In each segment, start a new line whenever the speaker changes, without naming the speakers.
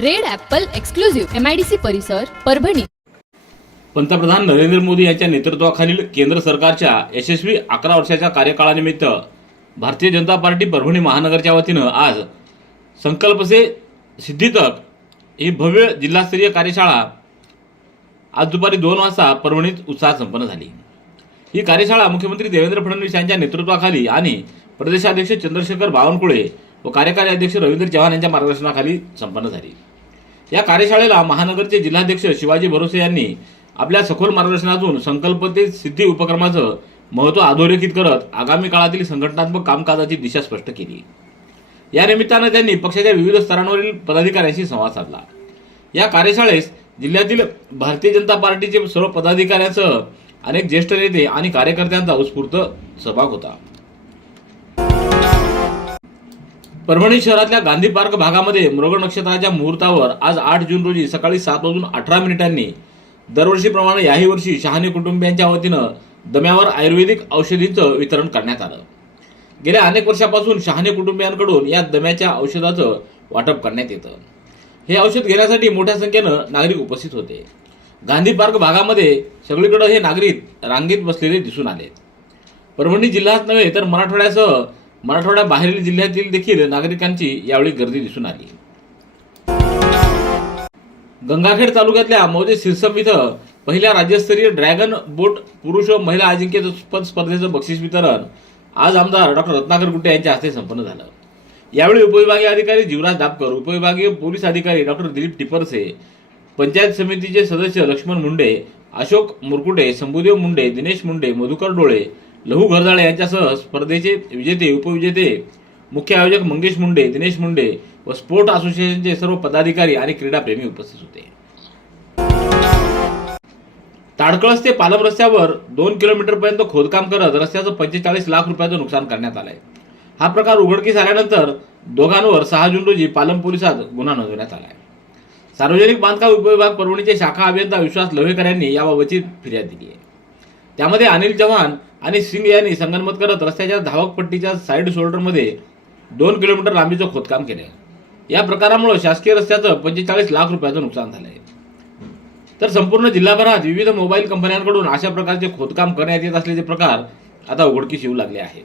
Red apple exclusive MIDC परिसर परभणी.
पंतप्रधान नरेंद्र मोदी यांच्या नेतृत्वाखालील केंद्र सरकारच्या यशस्वी अकरा वर्षाच्या कार्यकाळानिमित्त भारतीय जनता पार्टी परभणी महानगरच्या वतीनं आज संकल्प से सिद्धीतक ही भव्य जिल्हास्तरीय कार्यशाळा आज दुपारी दोन वाजता परभणीत उत्साहात संपन्न झाली. ही कार्यशाळा मुख्यमंत्री देवेंद्र फडणवीस यांच्या नेतृत्वाखाली आणि प्रदेशाध्यक्ष चंद्रशेखर बावनकुळे व कार्यकारी अध्यक्ष रवींद्र चव्हाण यांच्या मार्गदर्शनाखाली संपन्न झाली. या कार्यशाळेला महानगरचे जिल्हाध्यक्ष शिवाजी भरोसे यांनी आपल्या सखोल मार्गदर्शनातून संकल्प ते सिद्धी उपक्रमाचं महत्त्व अधोरेखित करत आगामी काळातील संघटनात्मक कामकाजाची दिशा स्पष्ट केली. या निमित्तानं त्यांनी पक्षाच्या विविध स्तरांवरील पदाधिकाऱ्यांशी संवाद साधला. या कार्यशाळेस जिल्ह्यातील भारतीय जनता पार्टीचे सर्व पदाधिकाऱ्यांसह अनेक ज्येष्ठ नेते आणि कार्यकर्त्यांचा उत्स्फूर्त सहभाग होता. परभणी शहरातल्या गांधी पार्क भागामध्ये मृग नक्षत्राच्या मुहूर्तावर आज आठ जून रोजी सकाळी सात वाजून अठरा मिनिटांनी दरवर्षीप्रमाणे याही वर्षी शहाणे कुटुंबियांच्या वतीनं दम्यावर आयुर्वेदिक औषधीचं वितरण करण्यात आलं. गेल्या अनेक वर्षापासून शहाणे कुटुंबियांकडून या दम्याच्या औषधाचं वाटप करण्यात येतं. हे औषध घेण्यासाठी मोठ्या संख्येनं नागरिक उपस्थित होते. गांधी पार्क भागामध्ये सगळीकडे हे नागरिक रांगेत बसलेले दिसून आले. परभणी जिल्हाच नव्हे तर मराठवाड्यासह मराठवाडा बाहेरील जिल्ह्यातील देखील नागरिकांची यावेळी गर्दी दिसून आली. गंगाखेड तालुक्यातल्या मौजे सिरसम इथं पहिल्या राज्यस्तरीय ड्रॅगन बोट पुरुष व महिला अजिंक्यपद स्पर्धेचं बक्षीस वितरण आज आमदार डॉक्टर रत्नाकर गुट्टे यांच्या हस्ते संपन्न झालं. यावेळी उपविभागीय अधिकारी जीवराज दापकर उपविभागीय पोलीस अधिकारी डॉक्टर दिलीप टिपरसे पंचायत समितीचे सदस्य लक्ष्मण मुंडे अशोक मुरकुटे शंभूदेव मुंडे दिनेश मुंडे मधुकर डोळे लहू घरजाळे यांच्यासह स्पर्धेचे विजेते उपविजेते मुख्य आयोजक मंगेश मुंडे दिनेश मुंडे व स्पोर्ट असोसिएशनचे सर्व पदाधिकारी आणि क्रीडाप्रेमी उपस्थित होते. ताडकळस ते पालम रस्त्यावर दोन किलोमीटरपर्यंत खोदकाम करत रस्त्याचं पंचेचाळीस लाख रुपयाचं नुकसान करण्यात आलंय. हा प्रकार उघडकीस आल्यानंतर दोघांवर सहा जून रोजी पालम पोलिसात गुन्हा नोंदवण्यात आलाय. सार्वजनिक बांधकाम उपविभाग परभणीचे शाखा अभियंता विश्वास लव्हेकर यांनी याबाबतची फिर्याद दिली आहे त्यामध्ये अनिल चव्हाण आणि सिंग यांनी संगनमत करत रस्त्याच्या धावकपट्टीच्या साईड शोल्डरमध्ये दोन किलोमीटर लांबीचं खोदकाम केलंय या प्रकारामुळे शासकीय रस्त्याचं पंचेचाळीस लाख रुपयाचं नुकसान झालं आहे तर संपूर्ण जिल्हाभरात विविध मोबाईल कंपन्यांकडून अशा प्रकारचे खोदकाम करण्यात येत असल्याचे प्रकार आता उघडकीस येऊ लागले आहेत.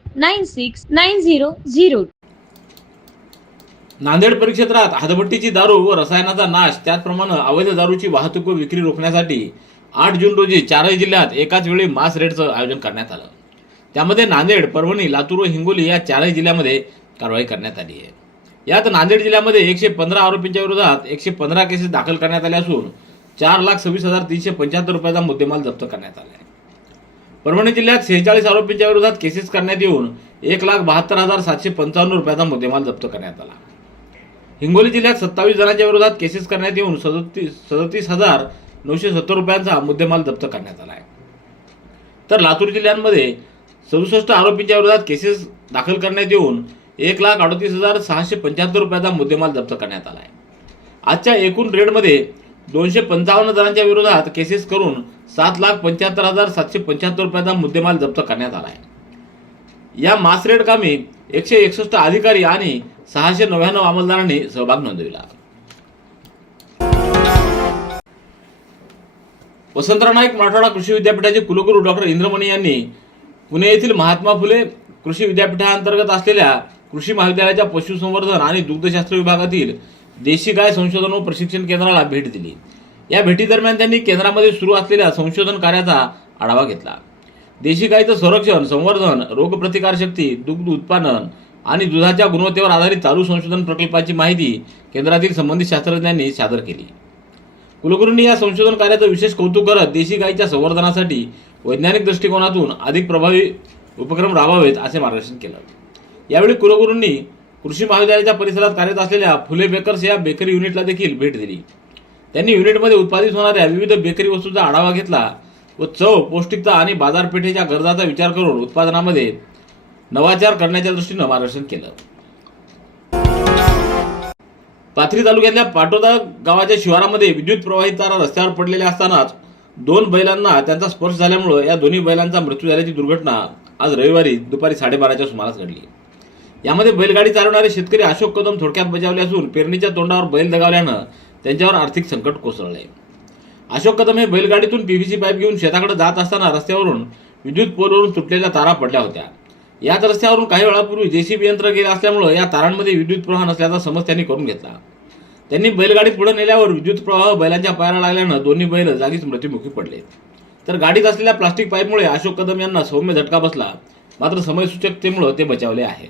nine six nine zero zero
Nanded परिक्षेत्रात हातभट्टीची दारू व रसायनाचा नाश त्याचप्रमाणे अवैध दारूची वाहतूक व विक्री रोखण्यासाठी आठ जून रोजी चारही जिल्ह्यात एकाच वेळी मास रेडचं आयोजन करण्यात आलं. त्यामध्ये नांदेड परभणी लातूर व हिंगोली या चारही जिल्ह्यामध्ये कारवाई करण्यात आली आहे. यात नांदेड जिल्ह्यामध्ये एकशे पंधरा आरोपींच्या विरोधात एकशे पंधरा केसेस दाखल करण्यात आल्या असून चार लाख सव्वीस हजार तीनशे पंच्याहत्तर रुपयाचा मुद्देमाल जप्त करण्यात आला आहे. परभणी जिल्ह्यात सेहेचाळीस आरोपींच्या विरोधात केसेस करण्यात येऊन एक लाख बहात्तर हजार सातशे पंचावन्न रुपयाचा मुद्देमाल जप्त करण्यात आला. हिंगोली जिल्ह्यात सत्तावीस जणांच्या विरोधात केसेस करण्यात येऊन सदतीस सदतीस हजार नऊशे सत्तर रुपयांचा मुद्देमाल जप्त करण्यात आला आहे. तर लातूर जिल्ह्यांमध्ये सदुसष्ट आरोपींच्या विरोधात केसेस दाखल करण्यात येऊन एक लाख अडतीस हजार सहाशे पंच्याहत्तर रुपयाचा मुद्देमाल जप्त करण्यात आला आहे. आजच्या एकूण रेडमध्ये दोनशे पंचावन्न जणांच्या विरोधात केसेस करून सात लाख पंच्याहत्तर हजार सातशे पंच्याहत्तर रुपयाचा मुद्देमाल जप्त करण्यात आला आहे या मासरेड कामी एकशे एकसष्ट अधिकारी आणि सहाशे नव्याण्णव अंमलदारांनी सहभाग नोंदविला. वसंतराव नाईक मराठवाडा कृषी विद्यापीठाचे कुलगुरू डॉक्टर इंद्रमणी यांनी पुणे येथील महात्मा फुले कृषी विद्यापीठाअंतर्गत असलेल्या कृषी महाविद्यालयाच्या पशुसंवर्धन आणि दुग्धशास्त्र विभागातील देशी गाय संशोधन व प्रशिक्षण केंद्राला भेट दिली. या भेटीदरम्यान त्यांनी केंद्रामध्ये सुरू असलेल्या संशोधन कार्याचा आढावा घेतला. देशी गायीचं संरक्षण संवर्धन रोगप्रतिकारशक्ती दुग्ध उत्पादन आणि दुधाच्या गुणवत्तेवर आधारित चालू संशोधन प्रकल्पाची माहिती केंद्रातील संबंधित शास्त्रज्ञांनी सादर केली. कुलगुरूंनी या संशोधन कार्याचं विशेष कौतुक करत देशी गायीच्या संवर्धनासाठी वैज्ञानिक दृष्टिकोनातून अधिक प्रभावी उपक्रम राबवावेत असे मार्गदर्शन केलं. यावेळी कुलगुरूंनी कृषी महाविद्यालयाच्या परिसरात कार्यरत असलेल्या फुले बेकर्स या बेकरी युनिटला देखील भेट दिली. त्यांनी युनिटमध्ये उत्पादित होणाऱ्या विविध बेकरी वस्तूंचा आढावा घेतला व चव पौष्टिकता आणि बाजारपेठेच्या गरजाचा विचार करून उत्पादनामध्ये नवाचार करण्याच्या दृष्टीनं मार्गदर्शन केलं. पाथरी तालुक्यातल्या पाटोदा गावाच्या शिवारामध्ये विद्युत प्रवाहित तारा रस्त्यावर पडलेल्या असतानाच दोन बैलांना त्यांचा स्पर्श झाल्यामुळे या दोन्ही बैलांचा मृत्यू झाल्याची दुर्घटना आज रविवारी दुपारी साडेबाराच्या सुमारास घडली. यामध्ये बैलगाडी चालवणारे शेतकरी अशोक कदम थोडक्यात बजावले असून पेरणीच्या तोंडावर बैल दगावल्यानं त्यांच्यावर आर्थिक संकट कोसळले अशोक कदम हे बैलगाडीतून पीव्हीसी पाईप घेऊन शेताकडे जात असताना रस्त्यावरून विद्युत पोलवरून तुटलेल्या तारा पडल्या होत्या. याच रस्त्यावरून काही वेळापूर्वी जेसीबी यंत्र गेले असल्यामुळे या तारांमध्ये विद्युत प्रवाह नसल्याचा समज त्यांनी करून घेतला. त्यांनी बैलगाडी पुढे नेल्यावर विद्युत प्रवाह बैलांच्या पायाला लागल्यानं दोन्ही बैल जागीच मृत्युमुखी पडले. तर गाडीत असलेल्या प्लास्टिक पाईपमुळे अशोक कदम यांना सौम्य झटका बसला. मात्र समयसूचकतेमुळे ते बचावले आहेत.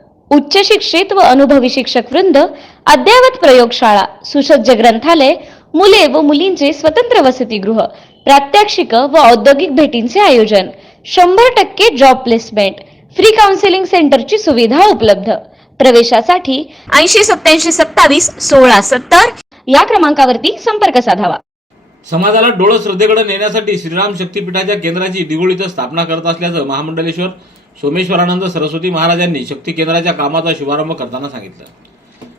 उच्च शिक्षित व अनुभवी शिक्षक वृंद अद्ययावत प्रयोगशाळा सुसज्ज ग्रंथालय मुले व मुलींचे स्वतंत्र वसतिगृह प्रात्यक्षिक व औद्योगिक भेटींचे आयोजन शंभर टक्के जॉब प्लेसमेंट फ्री काउन्सिलिंग सेंटरची सुविधा उपलब्ध. प्रवेशासाठी ऐंशी सत्याऐंशी सत्तावीस सोळा सत्तर या क्रमांकावरती संपर्क साधावा.
समाजाला डोळं श्रद्धेकडे नेण्यासाठी श्रीराम शक्तीपीठाच्या केंद्राची दिगोळ स्थापना करत असल्याचं महामंडलेश्वर सोमेश्वरानंद सरस्वती महाराजांनी शक्ती केंद्राच्या कामाचा शुभारंभ करताना सांगितलं.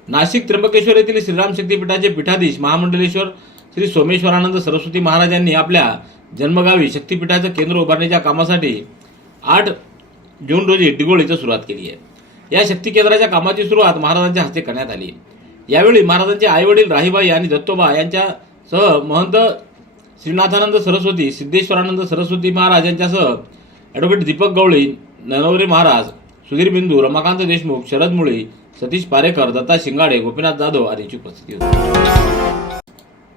नाशिक त्र्यंबकेश्वर येथील श्रीराम शक्तीपीठाचे पीठाधीश महामंडलेश्वर श्री सोमेश्वरानंद सरस्वती महाराजांनी आपल्या जन्मगावी शक्तीपीठाचं केंद्र उभारण्याच्या कामासाठी आठ जून रोजी डिगोळ इथं सुरुवात केली आहे. या शक्ती केंद्राच्या कामाची सुरुवात महाराजांच्या हस्ते करण्यात आली. यावेळी महाराजांचे आईवडील राहीबाई आणि दत्तोबा यांच्यासह महंत श्रीनाथानंद सरस्वती सिद्धेश्वरानंद सरस्वती महाराज यांच्यासह ॲडव्होकेट दीपक गवळी ननवरे महाराज सुधीर बिंदू रमाकांत देशमुख शरद मुळे सतीश पारेकर दत्ता शिंगाडे गोपीनाथ जाधव आदींची उपस्थिती होती.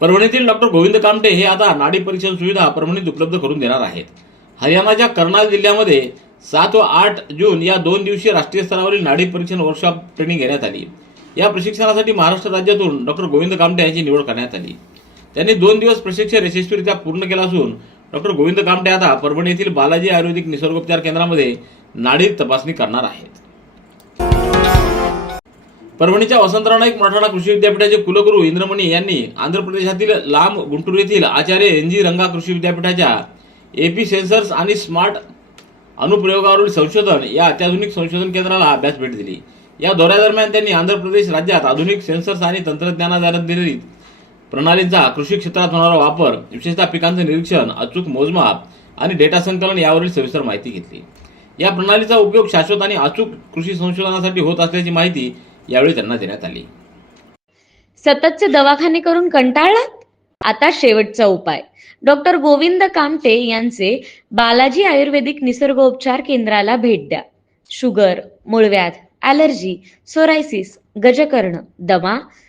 परभणीतील डॉक्टर गोविंद कामटे हे आता नाडी परीक्षण सुविधा परभणीत उपलब्ध करून देणार आहेत. हरियाणाच्या कर्नाल जिल्ह्यामध्ये सात व आठ जून या दोन दिवसीय राष्ट्रीय स्तरावरील नाडी परीक्षण वर्कशॉप ट्रेनिंग घेण्यात आली. या प्रशिक्षणासाठी महाराष्ट्र राज्यातून डॉक्टर गोविंद कामटे यांची निवड करण्यात आली. त्यांनी दोन दिवस प्रशिक्षण यशस्वीरित्या पूर्ण केलं असून डॉक्टर गोविंद कामटे आता परभणी येथील बालाजी आयुर्वेदिक निसर्गोपचार केंद्रामध्ये नाडी तपासणी करणार आहेत. परभणीच्या वसंतराव नाईक मराठवाडा कृषी विद्यापीठाचे कुलगुरू इंद्रमणी यांनी आंध्र प्रदेशातील लांब गुंटूर येथील आचार्य एन जी रंगा कृषी विद्यापीठाच्या एपी सेन्सर्स आणि स्मार्ट अनुप्रयोगावरील संशोधन या अत्याधुनिक संशोधन केंद्राला अभ्यास भेट दिली. या दौऱ्यादरम्यान त्यांनी आंध्र प्रदेश राज्यात आधुनिक सेन्सर्स आणि तंत्रज्ञानाधारित प्रणालींचा कृषी क्षेत्रात होणारा वापर विशेषतः पिकांचं निरीक्षण अचूक मोजमाप आणि डेटा संकलन यावरील सविस्तर माहिती घेतली. या प्रणालीचा उपयोग शाश्वत आणि अचूक कृषी संशोधनासाठी होत असल्याची माहिती यावेळी त्यांना देण्यात आली.
सततचे दवाखाने करून कंटाळलात? आता शेवटचा उपाय. डॉक्टर गोविंद कामटे यांचे बालाजी आयुर्वेदिक निसर्गोपचार केंद्राला भेट द्या. शुगर मूळव्याध ॲलर्जी सोरायसिस गजकर्ण दमा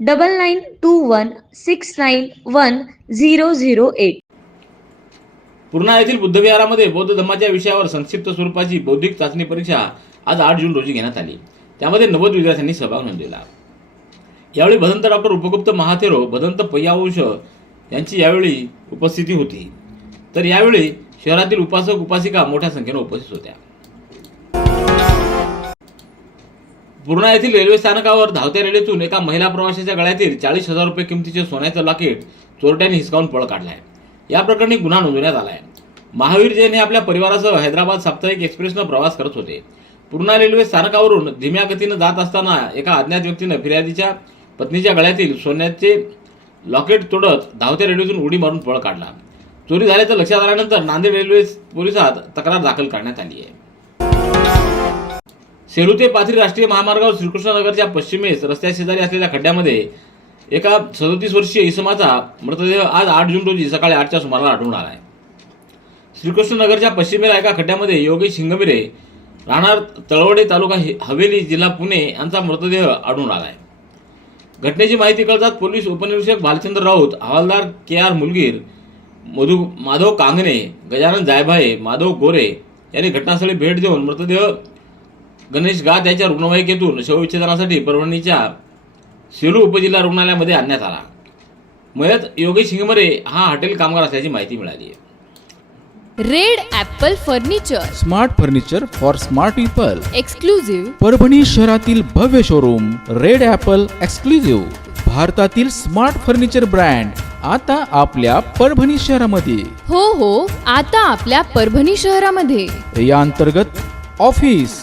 double nine two one six nine one zero zero eight
Purna येथील बुद्धविहारामध्ये बौद्ध धर्माच्या विषयावर संक्षिप्त स्वरूपाची बौद्धिक चाचणी परीक्षा आज आठ जून रोजी घेण्यात आली. त्यामध्ये नव्वद विद्यार्थ्यांनी सहभाग नोंदवला. यावेळी भदंत डॉक्टर उपगुप्त महाथेरो भदंत पय्यावंश यांची यावेळी उपस्थिती होती. तर यावेळी शहरातील उपासक उपासिका मोठ्या संख्येने उपस्थित होत्या. पूर्णा येथील रेल्वे स्थानकावर धावत्या रेल्वेतून एका महिला प्रवाशाच्या गळ्यातील चाळीस हजार रुपये किमतीचे सोन्याचं लॉकेट चोरट्यांनी हिसकावून पळ काढलाय या प्रकरणी गुन्हा नोंदवण्यात आलाय महावीर जैन हे आपल्या परिवारासह हैदराबाद साप्ताहिक एक्सप्रेसनं प्रवास करत होते. पूर्णा रेल्वे स्थानकावरून धीम्या गतीनं जात असताना एका अज्ञात व्यक्तीनं फिर्यादीच्या पत्नीच्या गळ्यातील सोन्याचे लॉकेट तोडत धावत्या रेल्वेतून उडी मारून पळ काढला. चोरी झाल्याचं लक्षात आल्यानंतर नांदेड रेल्वे पोलिसात तक्रार दाखल करण्यात आली आहे. सेलू ते पाथरी राष्ट्रीय महामार्गावर श्रीकृष्णनगरच्या पश्चिमेस रस्त्या शेजारी असलेल्या खड्ड्यामध्ये एका सदोतीस वर्षीय इसमाचा मृतदेह आज आठ जून रोजी सकाळी आठच्या सुमाराला आढळून आला आहे. श्रीकृष्णनगरच्या पश्चिमेला एका खड्ड्यामध्ये योगेश हिंगमिरे राहणार तळवडे तालुका हे- हवेली जिल्हा पुणे यांचा मृतदेह आढळून आला आहे. घटनेची माहिती कळताच पोलीस उपनिरीक्षक भालचंद्र राऊत हवालदार के आर मुलगीर मधु माधव कांगणे गजानन जायभाये माधव गोरे यांनी घटनास्थळी भेट देऊन मृतदेह गणेश गात याच्या रुग्णवाहिकेतून शवविच्छेदनासाठी परभणीच्या सेलू उपजिल्हा रुग्णालयामध्ये आणण्यात आला. मयत योगेश हिंगमरे हा हॉटेल कामगार असल्याची माहिती मिळाली आहे.
Red Apple furniture.
Smart furniture for smart people.
Exclusive
Parbhani शहरातील भव्य शोरूम रेड ॲपल एक्सक्लुझिव्ह. भारतातील स्मार्ट फर्निचर ब्रँड आता आपल्या परभणी शहरामध्ये.
हो हो आता आपल्या परभणी शहरामध्ये.
या अंतर्गत ऑफिस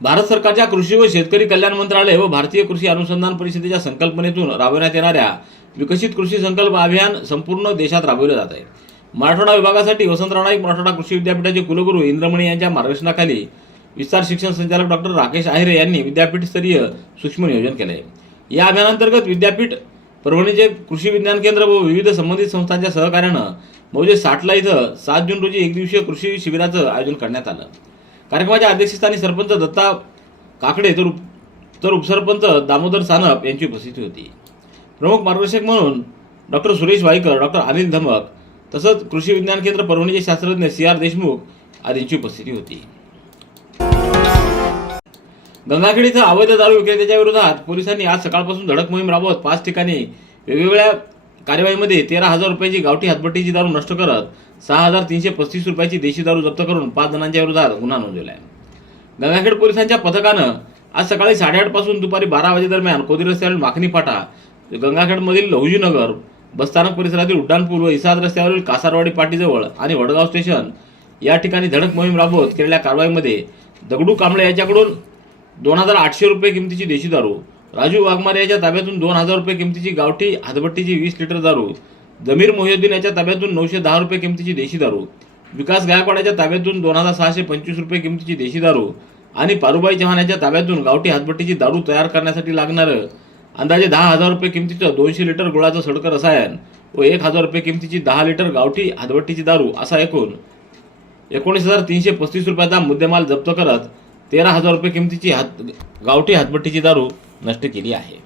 भारत सरकारच्या कृषी व शेतकरी कल्याण मंत्रालय व भारतीय कृषी अनुसंधान परिषदेच्या संकल्पनेतून राबवण्यात येणाऱ्या विकसित कृषी संकल्प अभियान संपूर्ण देशात राबवलं जात आहे. मराठवाडा विभागासाठी वसंतराव नाईक मराठवाडा कृषी विद्यापीठाचे कुलगुरू इंद्रमणी यांच्या मार्गदर्शनाखाली विस्तार शिक्षण संचालक डॉक्टर राकेश आहिरे यांनी विद्यापीठस्तरीय सूक्ष्म नियोजन केले आहे. या अभियानांतर्गत विद्यापीठ परभणीचे कृषी विज्ञान केंद्र व विविध संबंधित संस्थांच्या सहकार्यानं मौजे साठला इथं सात जून रोजी एक दिवसीय कृषी शिबिराचं आयोजन करण्यात आलं. कार्यक्रमाच्या अध्यक्षस्थानी सरपंच दत्ता काकडे तर उप- तर उपसरपंच दामोदर सानप यांची उपस्थिती होती. प्रमुख मार्गदर्शक म्हणून डॉक्टर सुरेश वाईकर डॉक्टर अनिल धमक तसंच कृषी विज्ञान केंद्र परभणीचे शास्त्रज्ञ सी आर देशमुख आदींची उपस्थिती होती. गंगाखेड इथं अवैध दारू विक्रेत्याच्या विरोधात पोलिसांनी आज सकाळपासून धडक मोहीम राबवत पाच ठिकाणी वेगवेगळ्या कार्यवाहीमध्ये तेरा हजार रुपयाची गावठी हातपट्टीची दारू नष्ट करत सहा हजार तीनशे पस्तीस रुपयाची देशी दारू जप्त करून पाच जणांच्या विरोधात गुन्हा नोंदवला आहे गंगाखेड पोलिसांच्या पथकानं आज सकाळी साडेआठपासून दुपारी बारा वाजेदरम्यान कोदी रस्त्यावरील माखणी फाटा गंगाखेडमधील लहुजीनगर बसस्थानक परिसरातील उड्डाणपूल व इसाद रस्त्यावरील कासारवाडी पाटीजवळ आणि वडगाव स्टेशन या ठिकाणी धडक मोहीम राबवत केलेल्या कारवाईमध्ये दगडू कांबळे याच्याकडून दोन हजार आठशे रुपये किमतीची देशी दारू राजू वाघमारे याच्या ताब्यातून दोन हजार रुपये किमतीची गावठी हातभट्टीची वीस लिटर दारू जमीर मोहिउद्दीन याच्या ताब्यातून नऊशे दहा रुपये किमतीची देशी दारू विकास गायकवाड याच्या ताब्यातून दोन हजार सहाशे पंचवीस रुपये किमतीची देशी दारू आणि पारुबाई चव्हाण याच्या ताब्यातून गावठी हातभट्टीची दारू तयार करण्यासाठी लागणारं अंदाजे दहा हजार रुपये किमतीचं दोनशे लिटर गुळाचं सडकं रसायन व एक हजार रुपये किमतीची दहा लिटर गावठी हातभट्टीची दारू असा एकूण एकोणीस हजार तीनशे पस्तीस रुपयाचा मुद्देमाल जप्त करत तेरा हजार रुपये किमतीची हात गावठी हातभट्टीची दारू नष्ट केली आहे.